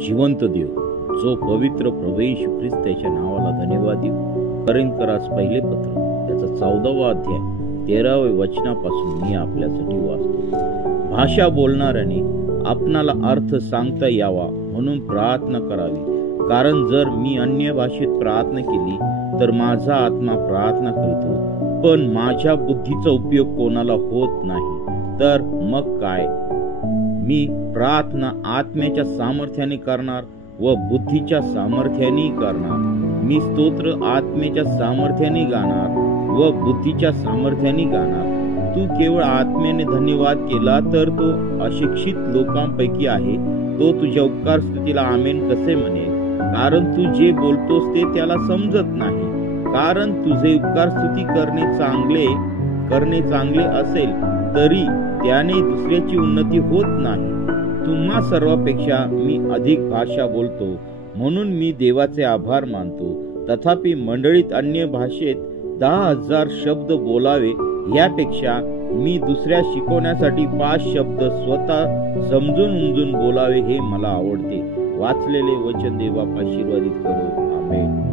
जिवंत देव, जो पवित्र प्रभू येशू ख्रिस्ताच्या नावाला धन्यवाद देऊ. करिंथकरास पहिले पत्र त्याचा 14वा अध्याय 13व्या वचनापासून मी आपल्यासाठी वाचतो. भाषा बोलणाऱ्याने आपणाला अर्थ सांगता यावा म्हणून प्रार्थना करावी. कारण जर मी अन्य भाषेत प्रार्थना केली तर माझा आत्मा प्रार्थना करीतो, पण माझ्या बुद्धीचा उपयोग कोणाला होत नाही. तर मग काय? मी प्रार्थना आत्म्याच्या सामर्थ्याने करणार व बुद्धीच्या सामर्थ्याने करणार. मी स्तोत्र आत्म्याच्या सामर्थ्याने गाणार व बुद्धीच्या सामर्थ्याने गाणार. तू केवळ आत्म्याने धन्यवाद केला तर तो अशिक्षित लोकांपैकी आहे. तो तुझ्या उपकार स्तुतीला आमेन कसे म्हणेल? कारण तू जे बोलतोस ते त्याला समजत नाही. कारण तुझे उपकार स्तुती करणे चांगले असेल तरी त्याने दुसऱ्याची उन्नती होत नाही. तुम्हा सर्वांपेक्षा मी अधिक भाषा बोलतो म्हणून मी देवाचे आभार मानतो. तथापि मंडळीत अन्य भाषेत 10,000 शब्द बोलावे यापेक्षा मी दुसऱ्या शिकवण्यासाठी 5 शब्द स्वतः समजून उमजून बोलावे हे मला आवडते. वाचलेले वचन देव आशीर्वादित करो. आमेन.